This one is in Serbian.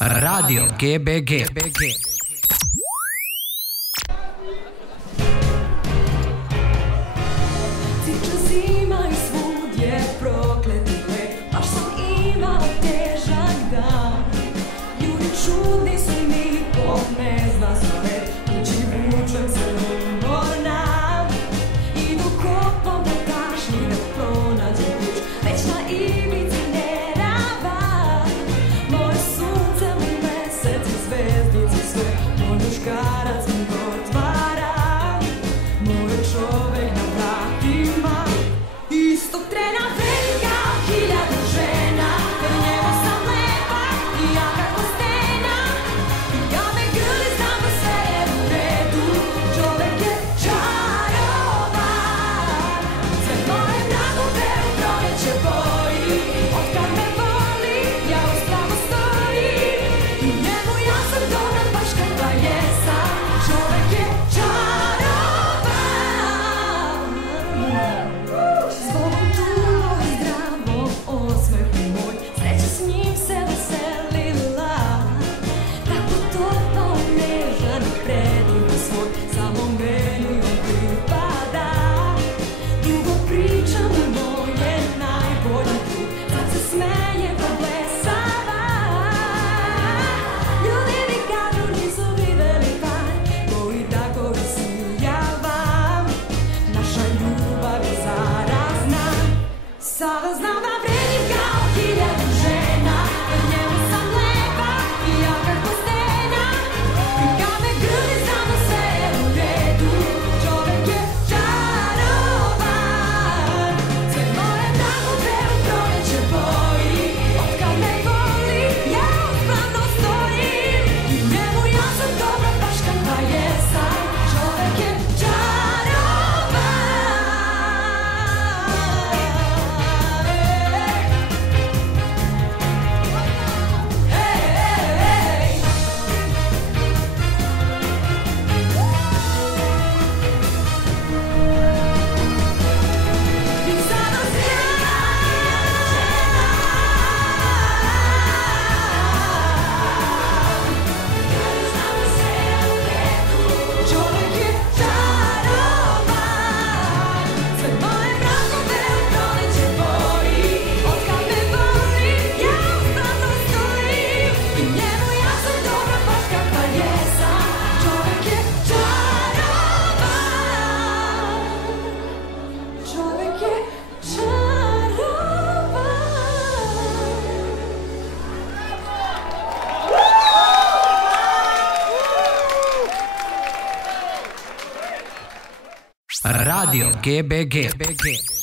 Radio GBG. Ciklus ima i svud je prokleti let, baš sam imala težak dan. Ljudi čudni su, niko ne zna sve, kući vučem se umorna. I dok kopam po tašnji da pronađem ključ, već na ivici nerava. Moje sunce, moj mesec i zvezdice sve, moj muškarac mi otvara. Moj čovek na vratima, istog trena velika hiljada žena. Jer njemu sam lepa i jaka ko stena. I kad me grli znam da sve je u redu, čovek je čarovan. Sve moje dragove u proleće boji, od kad me voli ja uspravo stojim. I njemu ja sam dobra baš kakva jesam, čovek je čarovan. Zbogom čulo i zdravo osmehu moj, sreća s njim se veselila. Tako topao, nežan i predivan svoj, samo meni on pripada. Dugo pričam o moje najbolji drug, sad se smeje pa blesava. Ljudi mi kažu nisu videli par koji tako isijava. Naša ljubav je zarazna, sada znam da vredim kao hiljadu žena. Jer njemu sam lepa i jaka ko stena. I kad me grli znam da sve je u redu, čovek je čarovan. Sve moje dragove u proleće boji, od kad me voli ja uspravno stojim. I njemu ja sam dobra baš kakva jesam, čovek je čarovan. I sada čovek je čarovan. Sve moje dragove u proleće boji, od kad me voli ja uspravno stojim. I njemu ja sam dobra baš kakva jesam, čovek je čarovan. Čovek je čarovan. Radio GBG.